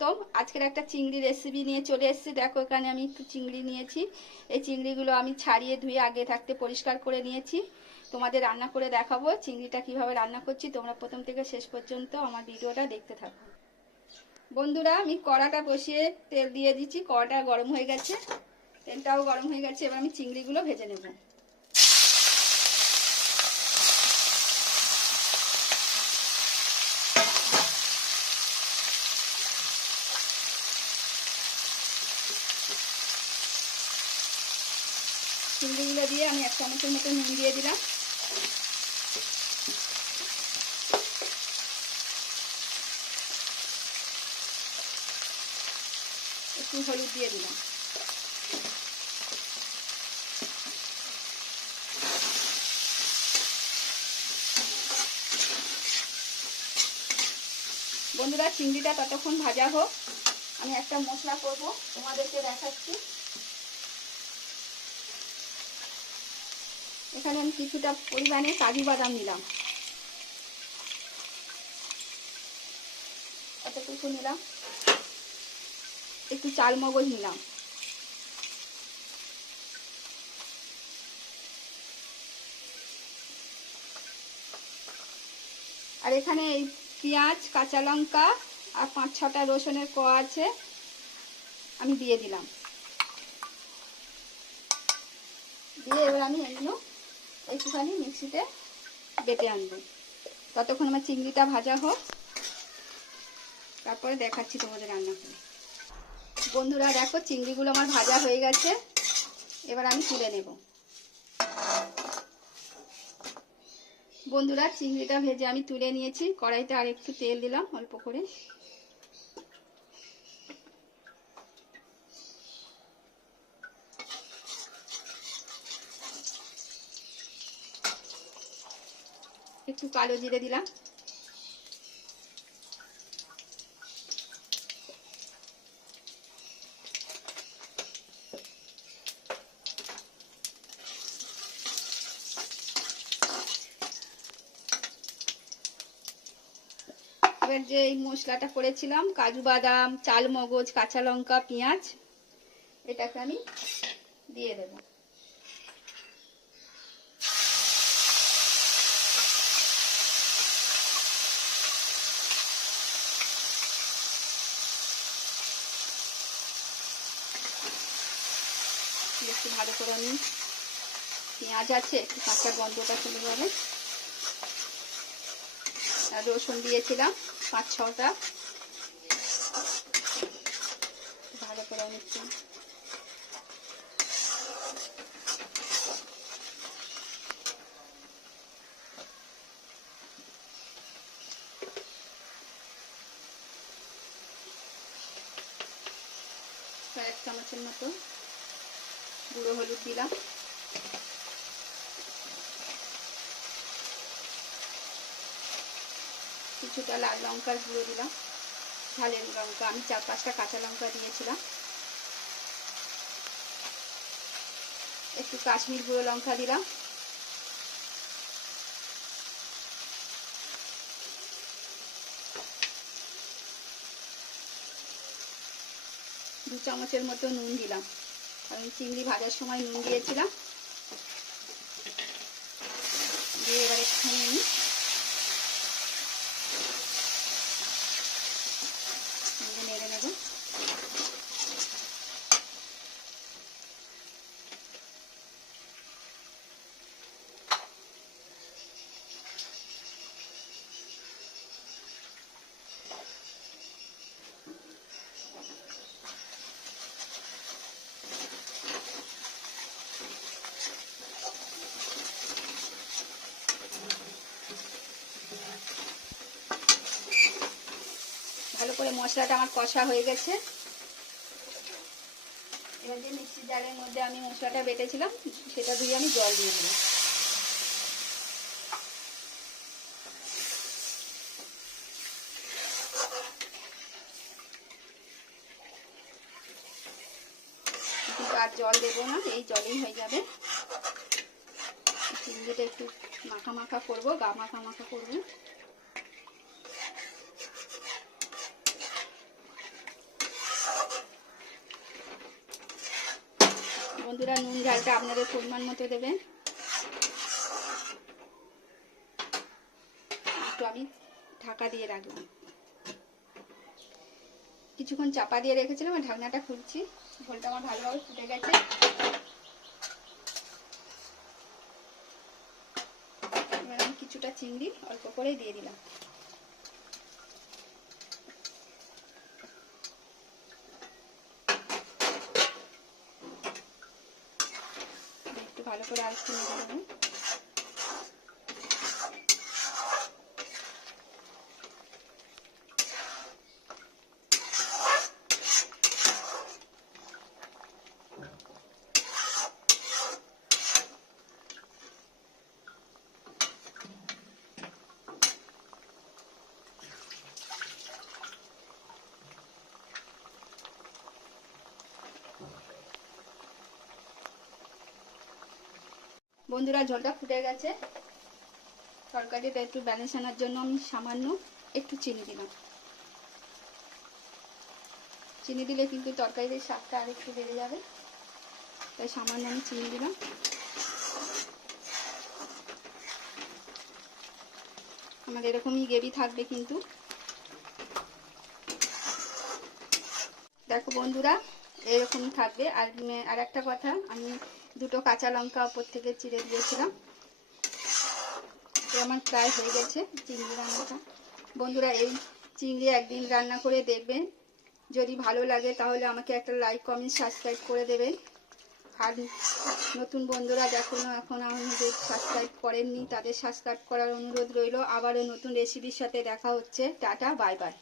স্বাগতম। আজকের একটা চিংড়ি রেসিপি নিয়ে চলে এসেছি। দেখো এখানে আমি একটু চিংড়ি নিয়েছি। এই চিংড়িগুলো আমি ছাড়িয়ে ধুয়ে আগে থাকতে পরিষ্কার করে নিয়েছি। তোমাদের রান্না করে দেখাবো চিংড়িটা কিভাবে রান্না করছি। তোমরা প্রথম থেকে শেষ পর্যন্ত আমার ভিডিওটা দেখতে থাকো। বন্ধুরা, আমি কড়াটা বসিয়ে তেল দিয়ে দিচ্ছি। কড়াটা গরম হয়ে গেছে, তেলটাও গরম হয়ে গেছে। এবার আমি চিংড়িগুলো ভেজে নেব। চিংড়িগুলো দিয়ে আমি 1 চামচের মতো নুন দিয়ে দিলাম। একটু হলুদ দিয়ে দিলাম। বন্ধুরা, চিংড়িটা ততক্ষণ ভাজা হোক, আমি একটা মশলা করব, তোমাদেরকে দেখাচ্ছি। এখানে আমি কিছুটা পরিমাণে কাজু বাদাম নিলাম, এতটুকু নিলাম। একটু চাল মগজ নিলাম, আর এখানে এই পেঁয়াজ, কাঁচা লঙ্কা আর 5-6টা রসুনের কোয়া আছে, আমি দিয়ে দিলাম। দিয়ে এবার আমি এগুলো একটুখানি মিক্সিতে বেটে আনবো। ততক্ষণ আমার চিংড়িটা ভাজা হোক, তারপরে দেখাচ্ছি তোমাদের রান্না করে। বন্ধুরা দেখো, চিংড়িগুলো আমার ভাজা হয়ে গেছে। এবার আমি তুলে নেব। বন্ধুরা, চিংড়িটা ভেজে আমি তুলে নিয়েছি। কড়াইতে আর একটু তেল দিলাম অল্প করে। একটু কালো জিরে দিলাম। এবার যে এই মশলাটা করেছিলাম, কাজু বাদাম, চাল মগজ, কাঁচা লঙ্কা, পেঁয়াজ, এটাকে আমি দিয়ে দেব। একটু ভালো করে আমি, পেঁয়াজ আছে, একটু কাঁচা গন্ধটা চলে যাবে। আর রসুন দিয়েছিলাম 5-6টা, ভালো করে আমি একটু এক চামচের মতো গুঁড়ো হলুদ দিলাম। কিছুটা লাল লঙ্কার গুঁড়ো দিলাম। ঝালের লঙ্কা আমি 4-5টা কাঁচা লঙ্কা দিয়েছিলাম। একটু কাশ্মীর গুঁড়ো লঙ্কা দিলাম। দু চামচের মতো নুন দিলাম, আমি চিংড়ি ভাজার সময় নুন দিয়েছিলাম। দিয়ে এবার একটুখানি নেড়ে নেব। ভালো করে মশলাটা আমার কষা হয়ে গেছে। এবার যে মিক্সি জারের মধ্যে আমি মশলাটা বেটেছিলাম, সেটা দিয়ে আমি জল দিয়ে দিলাম। কিন্তু আর জল দেবো না, এই জলেই হয়ে যাবে। চিংড়িটা একটু মাখা মাখা করবো, গা মাখা মাখা করবো। বন্ধুরা নুন ঝালটা আপনাদের পরিমাণ মতো দেবেন। একটু আমি ঢাকা দিয়ে রাখলাম, কিছুক্ষণ চাপা দিয়ে রেখেছিলাম, ঢাকনাটা খুলছি। ঝোলটা আমার ভালোভাবে ফুটে গেছে। এবার আমি কিছুটা চিংড়ি অল্প করে দিয়ে দিলাম। একটু ভালো করে আর একটু নেড়ে দেবেন। বন্ধুরা ঝোলটা ফুটে গেছে। তরকারিটা একটু ব্যালেন্স আনার জন্য আমি সামান্য একটু চিনি দিলাম। চিনি দিলে কিন্তু তরকারির স্বাদটা আর একটু বেড়ে যাবে, তাই সামান্য আমি চিনি দিলাম। আমার এরকমই গ্রেভি থাকবে কিন্তু। দেখো বন্ধুরা এরকমই থাকবে। আর একটা কথা, আমি দুটো কাঁচা লঙ্কা ওপর থেকে চিড়ে দিয়েছিলাম। তো আমার প্রায় হয়ে গেছে চিংড়ি রান্নাটা। বন্ধুরা এই চিংড়ি একদিন রান্না করে দেখবেন, যদি ভালো লাগে তাহলে আমাকে একটা লাইক কমেন্ট সাবস্ক্রাইব করে দেবেন। আর নতুন বন্ধুরা এখন আমাদের সাবস্ক্রাইব করেননি তাদের সাবস্ক্রাইব করার অনুরোধ রইল। আবারও নতুন রেসিপির সাথে দেখা হচ্ছে। Tata, bye bye.